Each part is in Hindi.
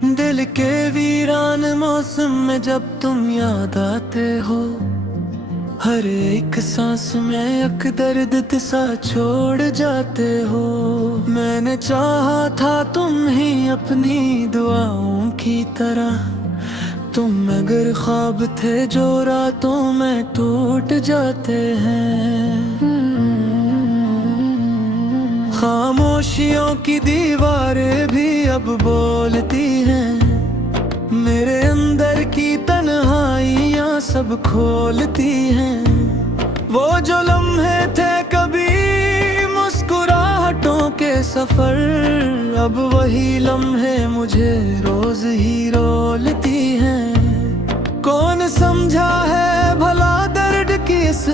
दिल के वीरान मौसम में जब तुम याद आते हो, हर एक सांस में अक दर्द सा छोड़ जाते हो। मैंने चाहा था तुम ही अपनी दुआओं की तरह, तुम अगर ख्वाब थे जो रातों में टूट जाते हैं। खामोशियों की दीवारें भी अब बोलती हैं, मेरे अंदर की तन्हाइयाँ सब खोलती हैं। वो जो लम्हे थे कभी मुस्कुराहटों के सफर, अब वही लम्हे मुझे रोज ही रोलती हैं। कौन समझा है भला दर्द की इस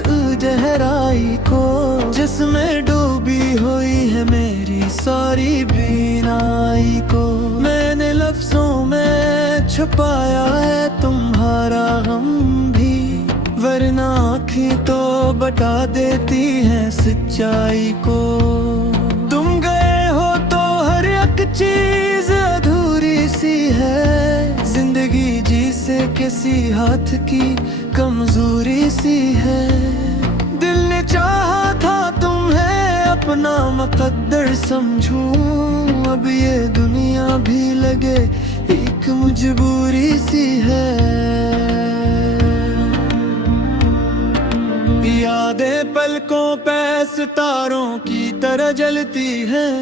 गहराई को, जिसमें डूबी हुई है मेरी सारी बीनाई को। मैंने लफ्जों में छुपाया है तुम्हारा गम भी, वरना आँखें तो बता देती हैं सच्चाई को। तुम गए हो तो हर एक चीज अधूरी सी है, जिंदगी जी से किसी हाथ की कमजोरी सी है। दिल ने चाहा था तुम्हें अपना मुकद्दर समझूं, अब ये दुनिया भी लगे एक मजबूरी सी है। यादें पलकों पे सितारों की तरह जलती हैं,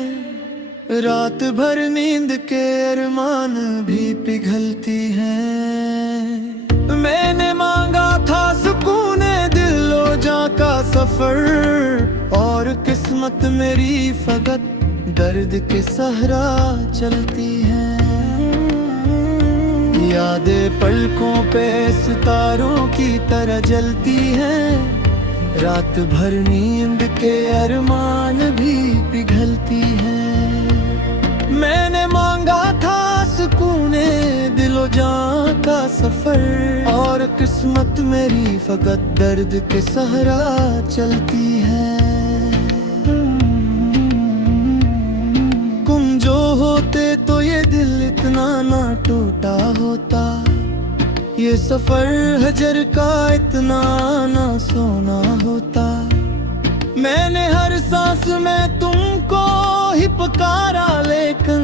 रात भर नींद के अरमान भी पिघलती हैं। मैंने मांगा था सुकून दिलो जा का सफर, और किस्मत मेरी फकत दर्द के सहरा चलती है। यादें पलकों पे सितारों की तरह जलती हैं, रात भर नींद के अरमान भी पिघलती हैं। मैंने मांगा था सुकूने दिलो जान का सफर, और किस्मत मेरी फकत दर्द के सहरा चलती है। तुम जो होते तो ये दिल इतना ना टूटा होता, ये सफर हजर का इतना ना सोना होता। मैंने हर सांस में तुमको ही पुकारा, लेकिन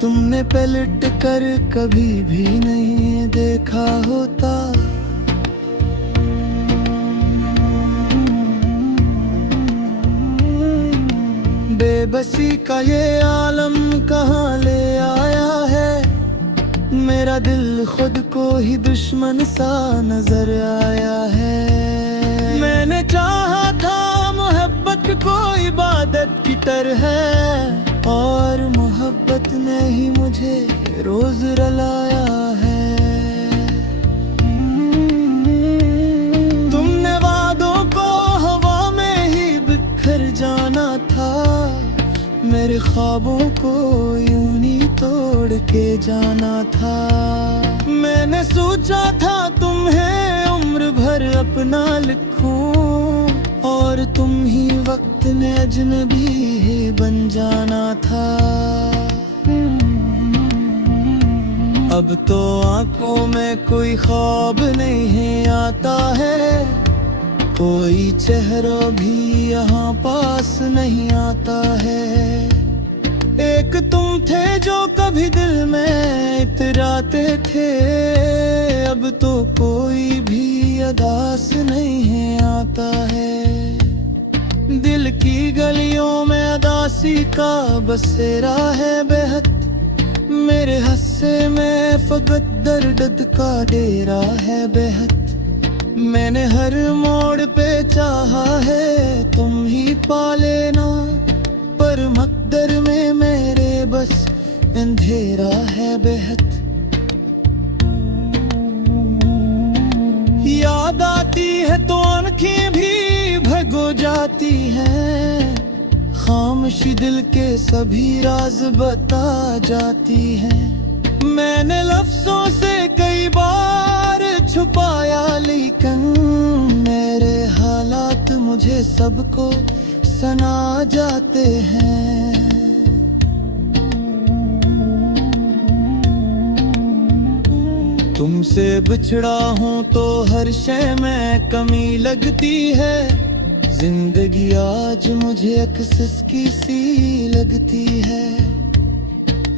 तुमने पलट कर कभी भी नहीं देखा होता। बेबसी का ये आलम कहाँ ले आया है, मेरा दिल खुद को ही दुश्मन सा नजर आया है। मैंने चाहा था मोहब्बत को इबादत की तरह, और मोहब्बत ने ही मुझे रोज रुलाया है। तुमने वादों को हवा में ही बिखर जाना था, मेरे ख्वाबों को यूं ही तोड़ के जाना था। मैंने सोचा था तुम्हें उम्र भर अपना लिखूं, और तुम ही वक्त ने अजनबी ही बन जाना था। अब तो आंखों में कोई ख्वाब नहीं आता है, कोई चेहरा भी यहाँ पास नहीं आता है। एक तुम थे जो कभी दिल में इतराते थे, अब तो कोई भी अदास नहीं आता है। दिल की गलियों में अदासी का बसेरा है बेहद, मेरे हस्से में फकत दर्द का डेरा है बेहद। मैंने हर मोड़ पे चाहा है तुम ही पा लेना, पर मकदर में मेरे बस अंधेरा है बेहद। याद आती है तो आँखें भी भगो जाती हैं, खामोशी दिल के सभी राज बता जाती हैं। मैंने लफ्जों से कई बार छुपाया, लेकिन मेरे हालात मुझे सबको सना जाते हैं। तुमसे बिछड़ा हूँ तो हर शय में कमी लगती है। जिंदगी आज मुझे अक्सस की सी लगती है।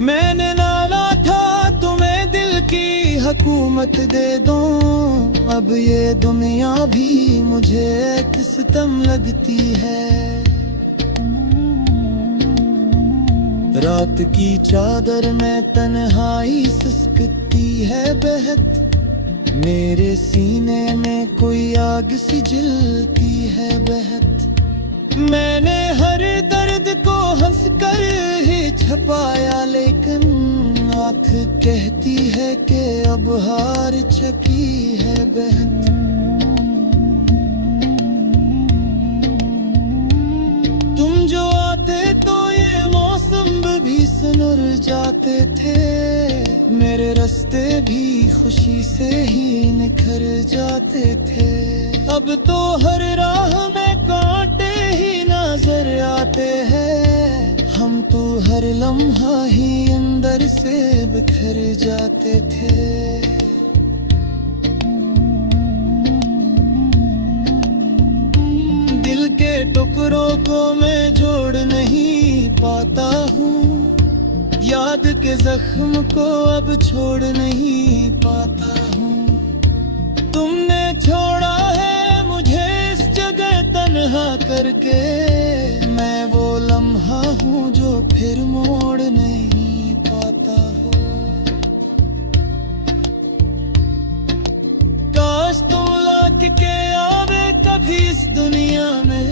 मैंने नाला था तुम्हें दिल की हुकूमत दे दूं, अब ये दुनिया भी मुझे एक सितम लगती है। रात की चादर में तन्हाई सिसकती है बहत, मेरे सीने में कोई आग सी जलती है बहत। मैंने हर दर्द को हंसकर ही छुपाया, लेकिन आँख कहती है कि अब हार चुकी है बहत। तुम जो आते तो ये मौसम भी सुनुर जाते थे, मेरे रास्ते भी खुशी से ही निखर जाते थे। अब तो हर राह में कांटे ही नजर आते हैं, हम तो हर लम्हा ही अंदर से बिखर जाते थे। दिल के टुकड़ों को मैं जोड़ नहीं पाता हूँ, याद के जख्म को अब छोड़ नहीं पाता हूँ। तुमने छोड़ा है मुझे इस जगह तन्हा करके, मैं वो लम्हा हूँ जो फिर मोड़ नहीं पाता हूँ। काश तुम लौट के आवे कभी इस दुनिया में,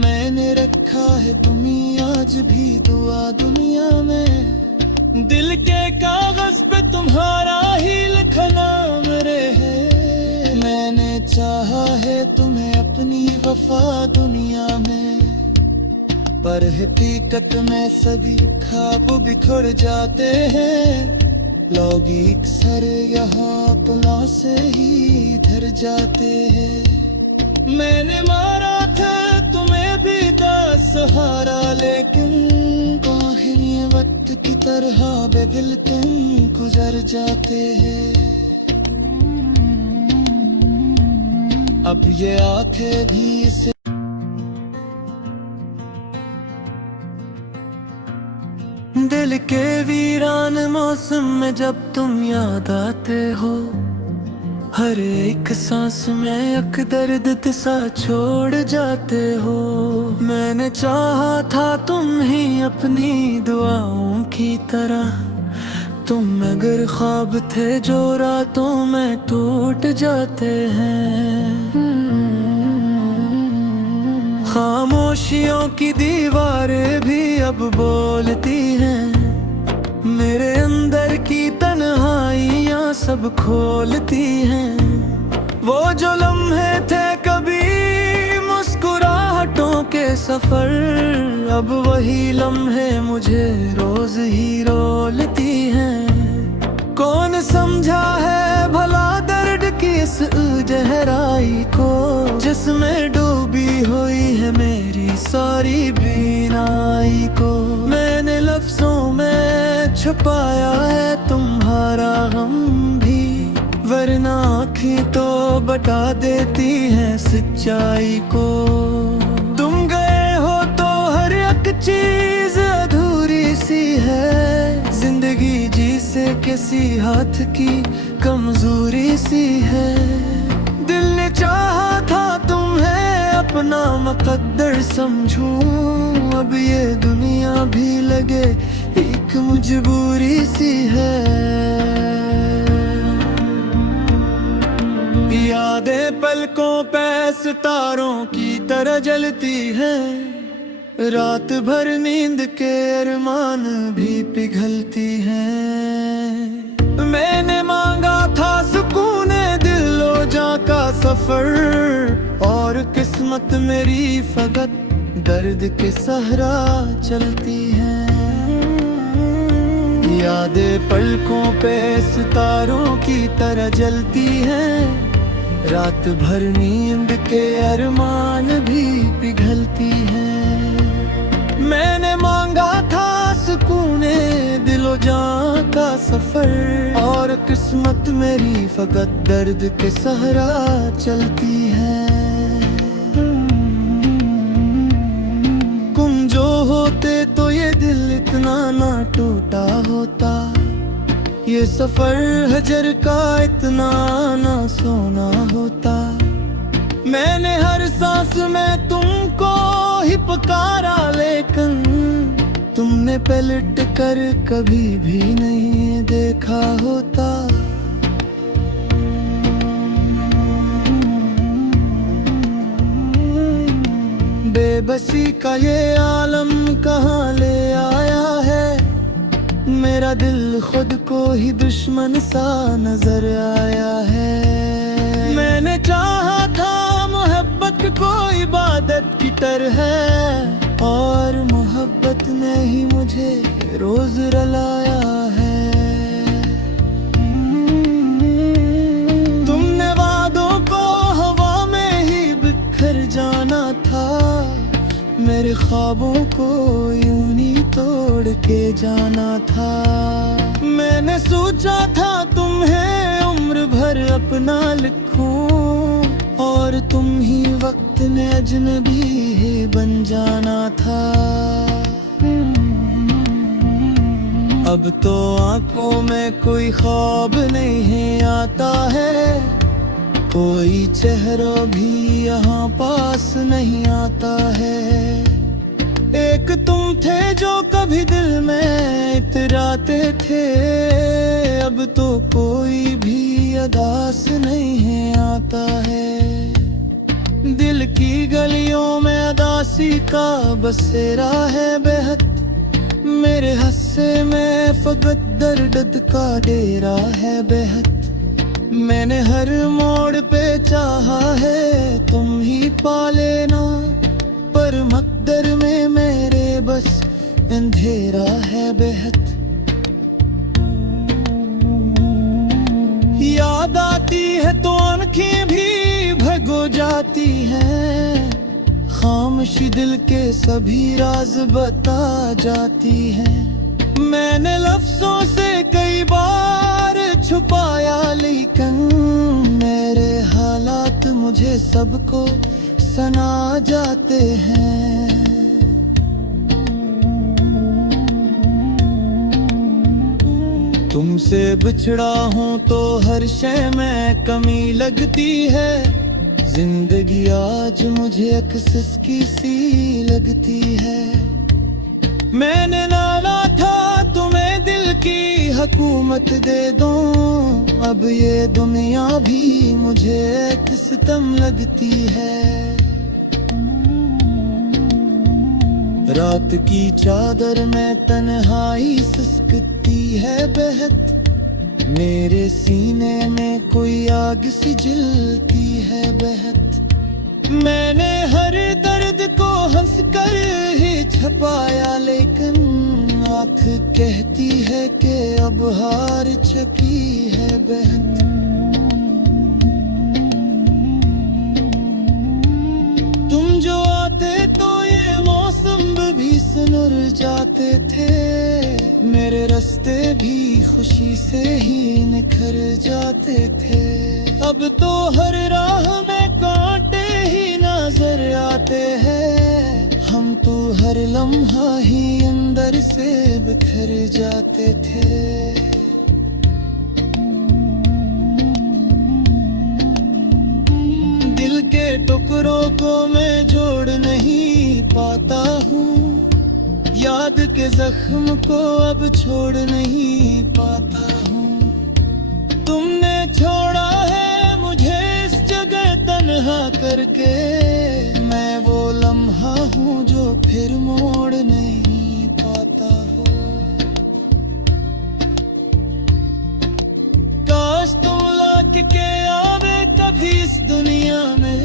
मैंने रखा है तुम्हें आज भी दुआ दुनिया में। दिल के कागज पे तुम्हारा ही लिखा नाम रहे, मैंने चाहा है तुम्हें अपनी वफा दुनिया में। पर हकीकत में सभी ख्वाब बिखर जाते हैं, लोग अक्सर यहाँ पला से ही धर जाते हैं। मैंने मारा था तुम्हें भी सहारा, लेकिन काहिल ये वक्त की तरह बेदिल तुम गुजर जाते हैं। अब ये आंखें भी इसे दिल के वीरान मौसम में जब तुम याद आते हो, हर एक सांस में एक दर्द सा छोड़ जाते हो। मैंने चाहा था तुम ही अपनी दुआओं की तरह, तुम अगर ख्वाब थे जो रातों में टूट जाते हैं। खामोशियों की दीवारें भी अब बोलती हैं, मेरे अंदर की तन्हाइयाँ सब खोलती हैं। वो जो लम्हे थे कभी मुस्कुराहटों के सफर, अब वही लम्हे मुझे रोज ही रोलती हैं। कौन समझा है भला दर्द की इस गहराई को, जिसमें डूबी हुई है मेरी सारी बीनाई को। मैंने लफ्जों में छुपाया है तुम्हारा गम भी, वरना आँखें तो बता देती हैं सच्चाई को। तुम गए हो तो हर एक चीज अधूरी सी है, जिंदगी जी से किसी हाथ की कमजोरी सी है। दिल ने चाहा था तुम्हें अपना मुकद्दर समझूं, अब ये दुनिया भी लगे एक मजबूरी सी है। यादें पलकों पे सितारों की तरह जलती हैं, रात भर नींद के अरमान भी पिघलती हैं। मैंने मांगा था सुकून दिलो जा का सफर, और किस्मत मेरी फकत दर्द के सहरा चलती है। यादें पलकों पे सितारों की तरह जलती हैं, रात भर नींद के अरमान भी पिघलती हैं। मैंने मांगा था सुकून दिलो जान का सफर, और और किस्मत मेरी फकत दर्द के सहरा चलती है। तुम जो होते तो ये दिल इतना ना टूटा होता, ये सफर हजर का इतना ना सोना होता। मैंने हर सांस में तुमको ही पुकारा, लेकिन तुमने पलट कर कभी भी नहीं देखा होता। बेबसी का ये आलम कहाँ ले आया है, मेरा दिल खुद को ही दुश्मन सा नजर आया है। मैंने चाहा था मोहब्बत को इबादत की तरह, और मोहब्बत ने ही मुझे रोज रुलाया है। तुमने वादों को हवा में ही बिखर जाना था, मेरे ख्वाबों को यूं ही तोड़ के जाना था। मैंने सोचा था तुम्हें उम्र भर अपना लिखूं, और तुम ही वक्त ने अजनबी ही बन जाना था। अब तो आंखों में कोई ख्वाब नहीं आता है, कोई चेहरा भी यहाँ पास नहीं आता है। एक तुम थे जो कभी दिल में इतराते थे, अब तो कोई भी अदास नहीं आता है। दिल की गलियों में अदासी का बसेरा है बेहद, मेरे हस्से में फकत दर्द का डेरा है बेहद। मैंने हर मोड़ पे चाहा है तुम ही पा लेना, पर मकदर में मेरे बस अंधेरा है बेहद। याद आती है तो आंखें भी भगो जाती हैं, खामोशी दिल के सभी राज बता जाती है। मैंने लफ्जों से कई बार छुपाया, लेकिन मेरे हालात मुझे सबको सना जाते हैं। तुमसे बिछड़ा हूँ तो हर शय में कमी लगती है, जिंदगी आज मुझे अक्सस की सी लगती है। मैंने नाला था तुम्हें दिल की हुकूमत दे दूं, अब ये दुनिया भी मुझे एक सितम लगती है। रात की चादर में तन्हाई सिसकती है बेहद, मेरे सीने में कोई आग सी जलती है बेहद। मैंने हर दर्द को हंस कर ही छपाया, लेकिन आँख कहती है कि अब हार चुकी है बेहद। तुम जो आते तो ये मौसम भी सुनर जाते थे, मेरे रास्ते भी खुशी से ही निखर जाते थे। अब तो हर राह में कांटे ही नजर आते हैं, हम तो हर लम्हा ही अंदर से बिखर जाते थे। दिल के टुकड़ों को मैं जोड़ नहीं पाता हूँ, याद के जख्म को अब छोड़ नहीं पाता हूँ। तुमने छोड़ा है मुझे इस जगह तन्हा करके, मैं वो लम्हा हूँ जो फिर मोड़ नहीं पाता हूँ। काश तुम लौट के आवे कभी इस दुनिया में,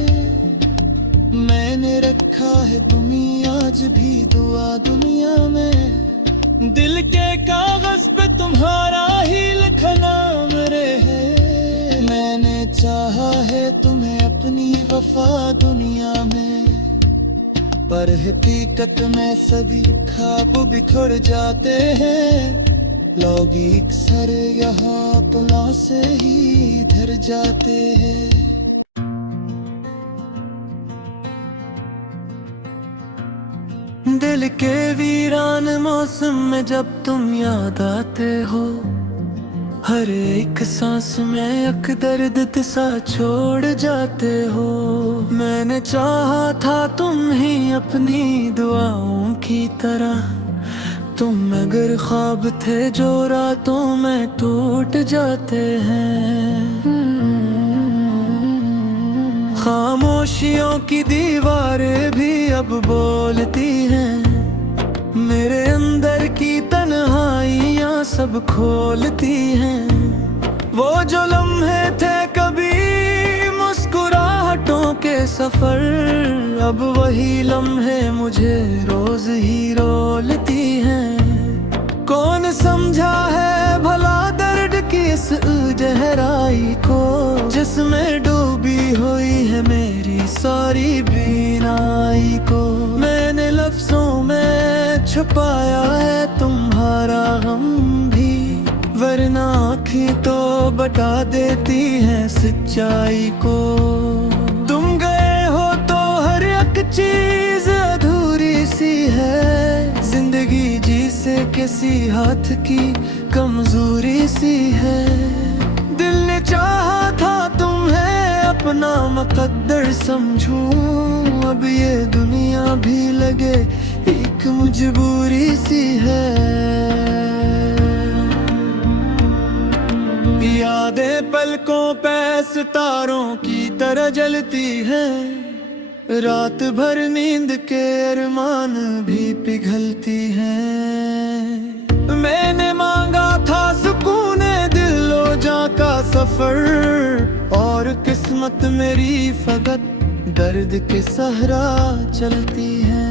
मैंने रखा है तुम्हें आज भी दुआ दुनिया में। दिल के कागज पे तुम्हारा ही लिखा नाम रहे, मैंने चाहा है तुम्हें अपनी वफा दुनिया में। पर हकीकत में सभी ख्वाब बिखर जाते हैं, लोग अक्सर यहाँ पुला से ही धर जाते हैं। दिल के वीरान मौसम में जब तुम याद आते हो, हर एक सांस में एक दर्द सा छोड़ जाते हो। मैंने चाहा था तुम ही अपनी दुआओं की तरह, तुम अगर ख्वाब थे जो रातों में टूट जाते हैं। खामोशियों की दीवारें भी अब बोलती हैं, मेरे अंदर की तन्हाइयाँ सब खोलती हैं। वो जो लम्हे थे कभी मुस्कुराहटों के सफर, अब वही लम्हे मुझे रोज ही रोलती हैं। कौन समझा है भला दर्द की इस गहराई को, जिसमें डूबी हुई है मेरी सारी बीनाई को। मैंने लफ्जों में छुपाया है तुम्हारा गम भी, वरना आँखें तो बता देती हैं सच्चाई को। तुम गए हो तो हर एक चीज अधूरी सी है, जिंदगी जी से किसी हाथ की कमजोरी सी है। दिल ने चाहा था तुम्हें अपना मुकद्दर समझूं, अब ये दुनिया भी लगे एक मजबूरी सी है। यादें पलकों पे सितारों की तरह जलती हैं, रात भर नींद के अरमान भी पिघलती हैं। मैंने मांगा था सुकून दिलो जा का सफर, और किस्मत मेरी फकत दर्द के सहरा चलती है।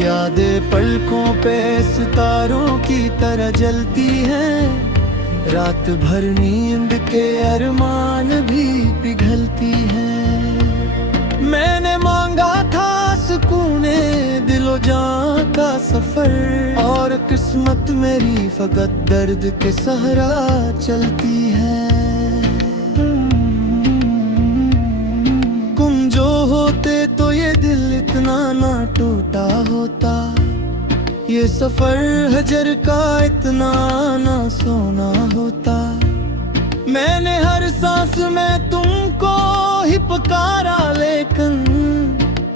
यादें पलकों पे सितारों की तरह जलती हैं, रात भर नींद के अरमान भी पिघलती हैं। मैंने मांगा था सुकून दिलो जान का सफर, और किस्मत मेरी फकत दर्द के सहरा चलती है। तुम जो होते तो ये दिल इतना ना टूटा होता, ये सफर हजर का इतना ना सोना होता। मैंने हर सांस में तुमको ही पुकारा, लेकिन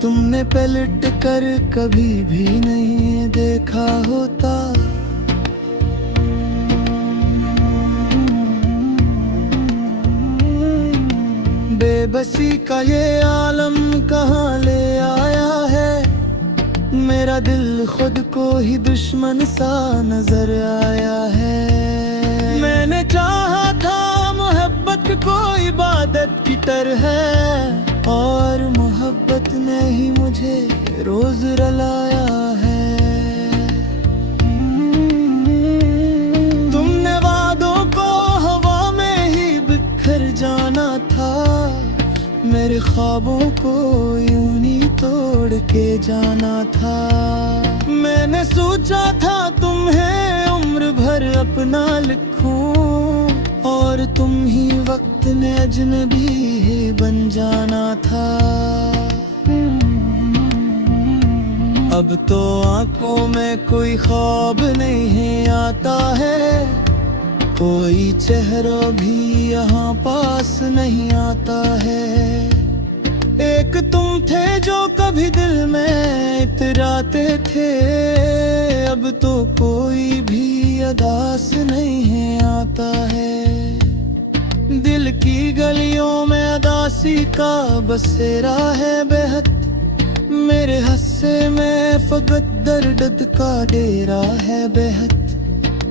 तुमने पलट कर कभी भी नहीं देखा होता। बेबसी का ये आलम कहाँ ले आया है, मेरा दिल खुद को ही दुश्मन सा नजर आया है। मैंने चाहा था मोहब्बत को इबादत की तरह, और मोहब्बत ने ही मुझे रोज रलाया है। तुमने वादों को हवा में ही बिखर जाना था, मेरे ख्वाबों को यूं ही तोड़ के जाना था। मैंने सोचा था तुम्हें उम्र भर अपना लिखूं, और तुम ही वक्त में अजनबी ही बन जाना था। अब तो आंखों में कोई ख्वाब नहीं आता है, कोई चेहरा भी यहाँ पास नहीं आता है। एक तुम थे जो कभी दिल में इतराते थे, अब तो कोई भी अदास नहीं आता है। दिल की गलियों में अदासी का बसेरा है बेहद, मेरे हस्से में फकत दर्द का डेरा है बेहद।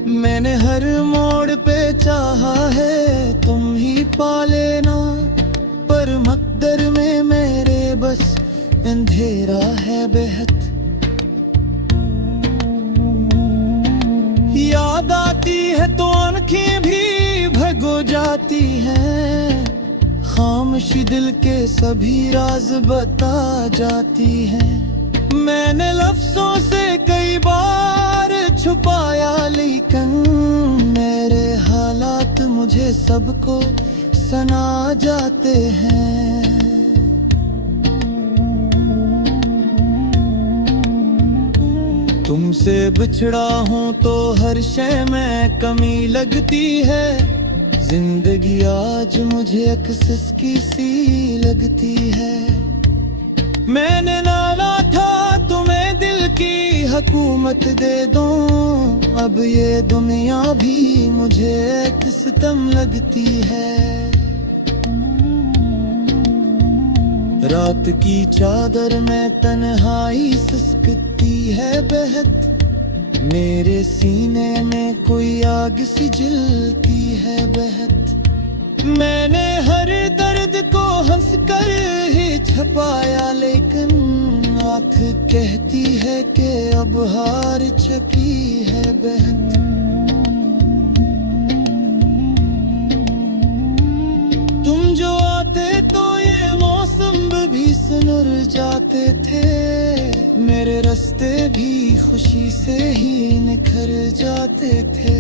मैंने हर मोड़ पे चाहा है तुम ही पा लेना, पर मकदर में मेरे बस अंधेरा है बेहद। याद आती है तो आंखें भी भगो जाती हैं, खामोशी दिल के सभी राज बता जाती हैं। मैंने लफ्जों से कई बार छुप पाया, लेकिन मेरे हालात मुझे सबको सना जाते हैं। तुमसे बिछड़ा हूँ तो हर शय में कमी लगती है। जिंदगी आज मुझे अक्सस की सी लगती है। मैंने नाला था तुम्हें दिल की हुकूमत दे दूं, अब ये दुनिया भी मुझे एक सितम लगती है। रात की चादर में तन्हाई सिसकती है बहत, मेरे सीने में कोई आग सी जलती है बहत। मैंने हर दर्द को हंसकर ही छपाया, लेकिन आँख कहती है कि अब हार चुकी है बहत। तुम जो आते तो ये मौसम भी सुनर जाते थे, मेरे रास्ते भी खुशी से ही निखर जाते थे।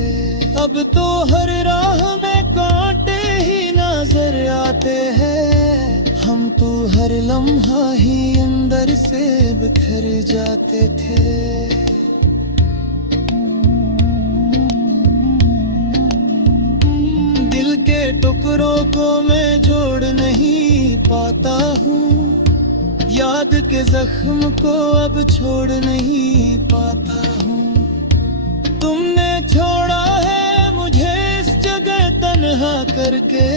अब तो हर राह में कांटे ही नजर आते हैं, हम तो हर लम्हा ही अंदर से बिखर जाते थे। दिल के टुकड़ों को मैं जोड़ नहीं पाता हूँ, याद के जख्म को अब छोड़ नहीं पाता हूँ। तुमने छोड़ा है मुझे इस जगह तन्हा करके,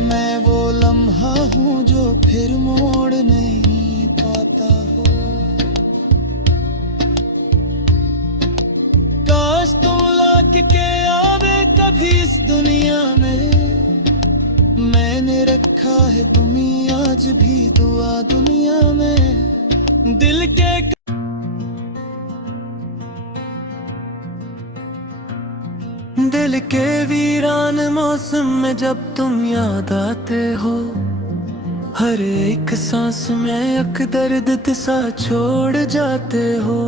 मैं वो लम्हा हूँ जो फिर मोड़ नहीं पाता हूँ। काश तुम लौट के आवे कभी इस दुनिया में, मैंने रखा है तुम्हें आज भी दुआ दुनिया में। दिल के वीरान मौसम में जब तुम याद आते हो, हर एक सांस में एक दर्द सा छोड़ जाते हो।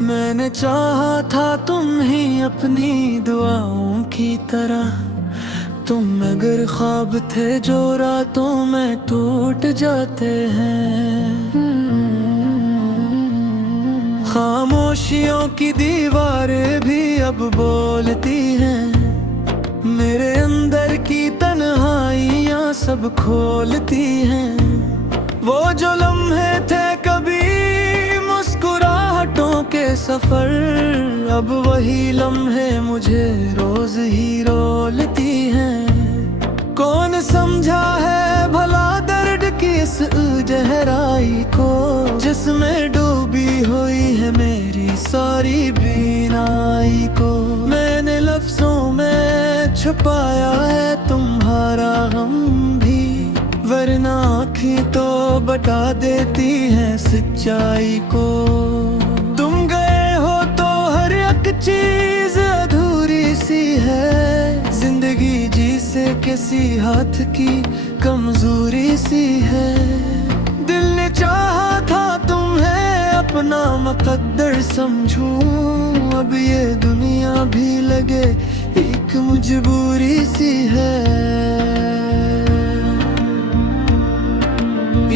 मैंने चाहा था तुम ही अपनी दुआओं की तरह, तुम अगर ख्वाब थे जो रातों में टूट जाते हैं। खामोशियों की दीवारें भी अब बोलती हैं, मेरे अंदर की तन्हाइयाँ सब खोलती हैं। वो जो लम्हे थे कभी मुस्कुराहटों के सफर, अब वही लम्हे मुझे रोज ही रोलती हैं। कौन समझा है भला दर्द की इस गहराई को, जिसमें डूबी हुई है मेरी सारी बीनाई को। मैंने लफ्जों में छुपाया है तुम्हारा गम भी, वरना आँखें तो बता देती हैं सच्चाई को। तुम गए हो तो हर एक चीज अधूरी सी है, जिंदगी जी से किसी हाथ की कमजोरी सी है। दिल ने चाहा था तुम्हें अपना मुकद्दर समझूं, अब ये दुनिया भी लगे एक मजबूरी सी है।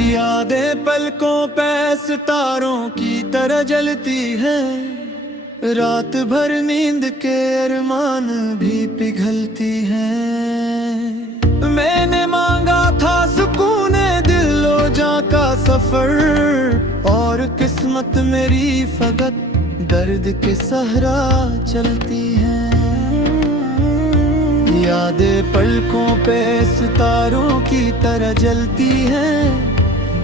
यादें पलकों पे सितारों की तरह जलती हैं, रात भर नींद के अरमान भी पिघलती हैं। मैंने मांगा था सुकून दिलो जा का सफर, और किस्मत मेरी फकत दर्द के सहरा चलती है। यादें पलकों पे सितारों की तरह जलती हैं,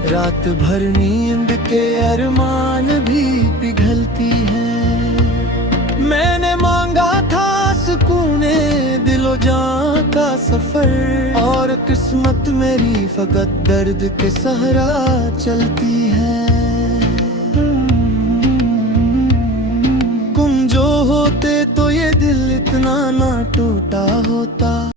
रात भर नींद के अरमान भी पिघलती हैं। मैंने मांगा था सुकूने दिलो जान का सफर, और किस्मत मेरी फकत दर्द के सहरा चलती है। तुम जो होते तो ये दिल इतना ना टूटा हो